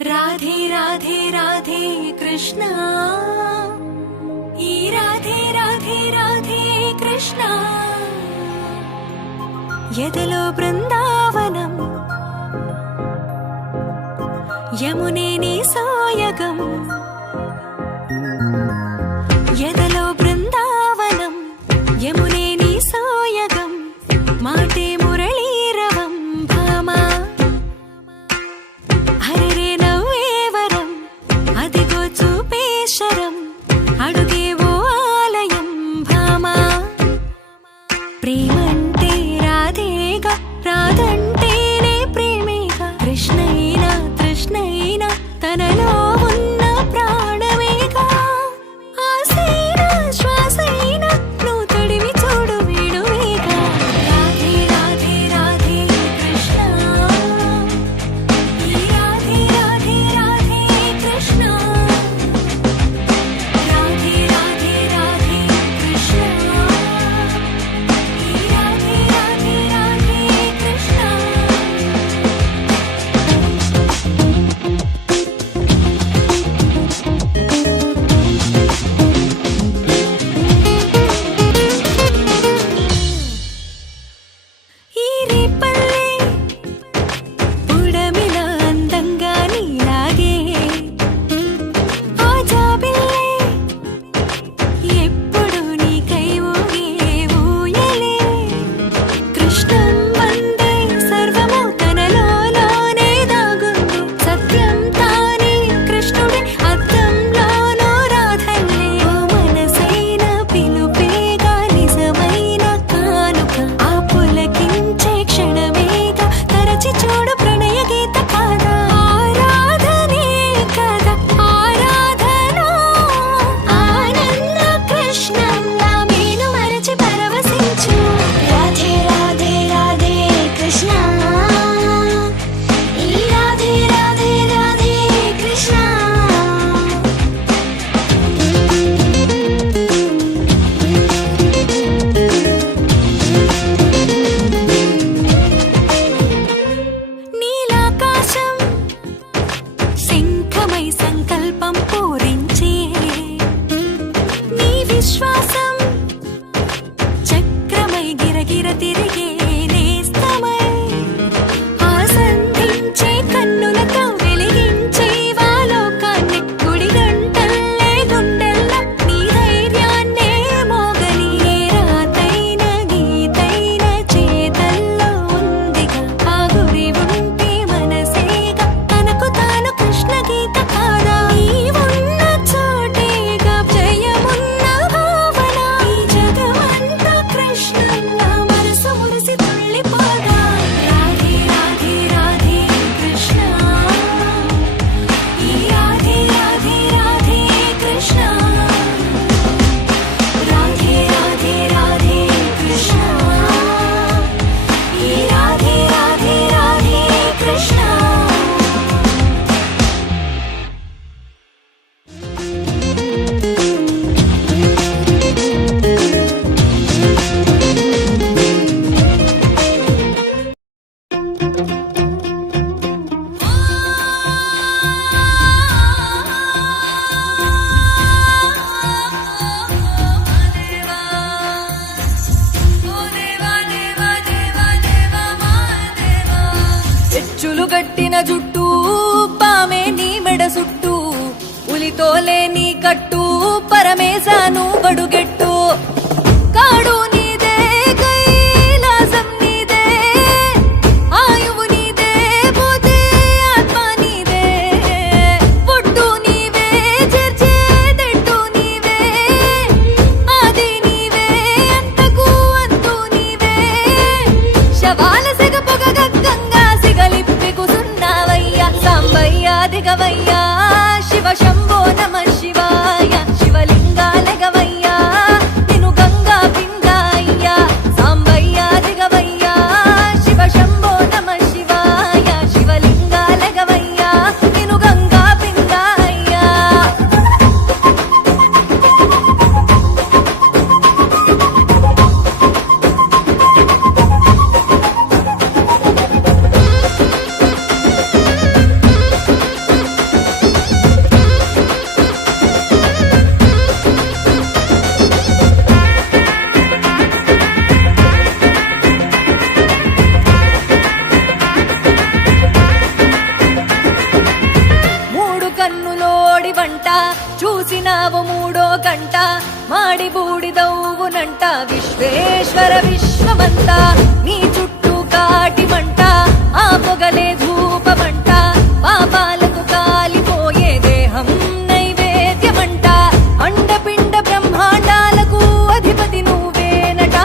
రాధే రాధే రాధే కృష్ణ ఈ రాధే రాధే రాధే కృష్ణ ఎదలో బృందావనం యమునే నీ సాయగం ఎదలో బృందావనం యమునే నీ సాయగం మాటే మురళీరవం భామా హరే నవ్వేవరం అదిగో చూపేశరం అడుగేవో ఆలయం భామా ప్రేమంటే రాధేగా రాధంటేనే ప్రేమేగా కృష్ణైనా తృష్ణైనా తనలో ఉన్న ప్రాణమేగా ఆసైనా శ్వాసైనా నువ్వు తడివి చూడు వేణువేగా రాధే రాధే రాధే కృష్ణ ఈ రాధే రాధే రాధే కృష్ణ రాధే రాధే రాధే కృష్ణ ఈ రాధే రాధే రాధే కృష్ణ ఈ రేపల్లె ఉడమిలా అందంగా నీలాగే ఆ జాబిల్లే ఎప్పుడు నీకై ఊగే ఊయలే కృష్ణం వందే సర్వము తనలోనే దాగుంది సత్యం తానే కృష్ణుడే అద్దంలోనూ రాధల్లే ఓ మనసైన పిలుపేగా నిజమైన కానుక ఆ పులకించే క్షణమేగా తరచి చూడు ప్రణయ గీత కాదా ఆరాధనే కదా ఆరాధన ఆనంద కృష్ణంలా మేను మరచి పరవశించు రాధే రాధే రాధే కృష్ణ ఈ రాధే రాధే రాధే కృష్ణ నీలాకాశం శంఖమై సంకల్పం పూరించే నీ విశ్వాసం చక్రమై గిరగిర తిరిగే నేస్తమై ఆసంధించే కన్నులతో వెలిగించే వాలోకాన్ని గుడి గంటల్లే గుండెల్లో నీ ధైర్యాన్నే మోగని ఏ రాతైన గీతైన చేతల్లో ఉందిగా ఆ గురి ఉంటే మనసేగా తనకు తాను కృష్ణ గీత కాదా నీవున్న చోటేగా జయమున్న భావన ఈ జగమంతా కృష్ణంలా మనసు మురిసి తుళ్ళిపోగా రాధే రాధే రాధే కృష్ణ ఈ రాధే రాధే రాధే కృష్ణ రాధే రాధే రాధే కృష్ణ ఈ రాధే రాధే రాధే కృష్ణ చెచ్చులు గట్టిన జుట్టు పామే నీ మెడ సుట్టు ఉలితోలే నీ కట్టు పరమేశాను బడుగెట్టు కాడు నీదే కైలాసం నీదే ఆయువు నీదే పోతే ఆత్మ నీదే పుట్టు నీవే చేర్చేదెట్టు నీవే ఆది నీవే అంతకు అంతు నీవే శవాల సెగ పొగ గంగా సిగలిప్పి కుసున్నావయ్యా సాంబయ్యా దిగవయ్యా శివ శంభో నమ శివాయ శివలింగాలగవయ్యా నిను గంగా పింగాయ్యా సాంబయ్యా దిగవయ్యా శివ శంభో నమ శివాయ శివలింగాలగవయ్యా నిను గంగా పింగాయ్యా చూసినావు మూడో గంట మాడి బూడిదవునంట విశ్వేశ్వర విశ్వమంతా నీ చుట్టూ కాటి మంట ఆ పొగలే ధూపమంట పాపాలకు కాలిపోయే దేహం నైవేద్యమంట అండపిండ బ్రహ్మాండాలకు అధిపతి నువ్వేనట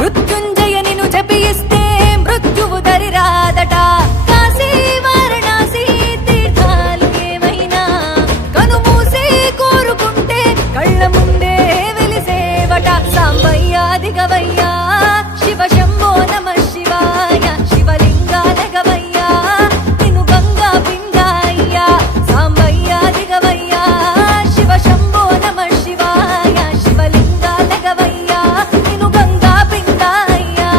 మృత్యుంజయ నిన్ను జపిస్తే మృత్యువు దరిరాదట కాశీ వారణాసి తీర్థాలు ఏమైనా కనుమూసే కోరుకుంటే కళ్ళ ముందే వెలిసేవట సాంబయ్య దిగవయ్యా శివ శంభో నమ శివాయ శివలింగాలగవయ్యా నిన్ను గంగా పింగాయ్యా సాంబయ్య దిగవయ్యా శివ శంభో నమ శివాయ శివలింగాలగవయ్యా నిన్ను గంగా పింగాయ్యా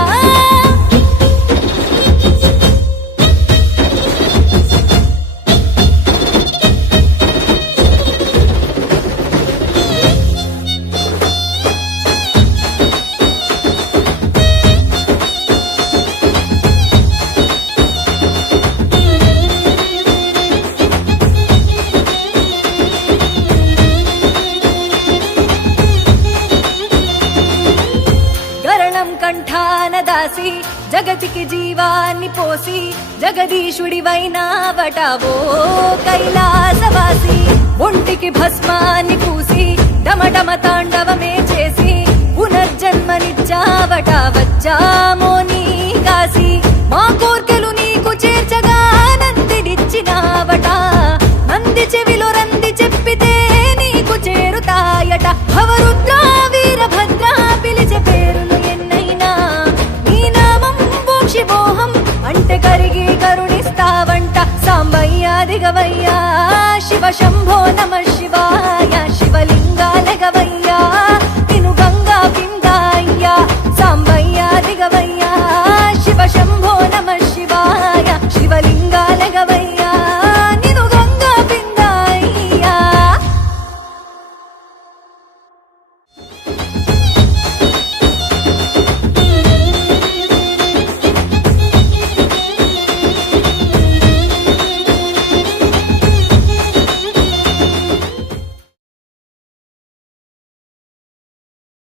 గరణం కంఠాన దాసి జగతికి జీవాన్ని పోసి జగదీశుడివైనావట ఓ కైలాసవాసి ఒంటికి భస్మాన్ని పూసి డమడమ తాండవమే చేసి పునర్జన్మనిచ్చావట వచ్చామో నీ కాసి మా కోర్కెలు నీకు చేర్చగా నందినిచ్చినావట నంది చెవిలో రంది చెప్పితే నీకు చేరుతాయట భవరుద్ర వీరభద్ర పిలిచే పేరులు ఎన్నైనా నీ నామం భోక్షిమోహం అంటే కరిగి కరుణిస్తావంట సాంబయ్య దిగవయ్యా శివ శంభో నమ శివాయ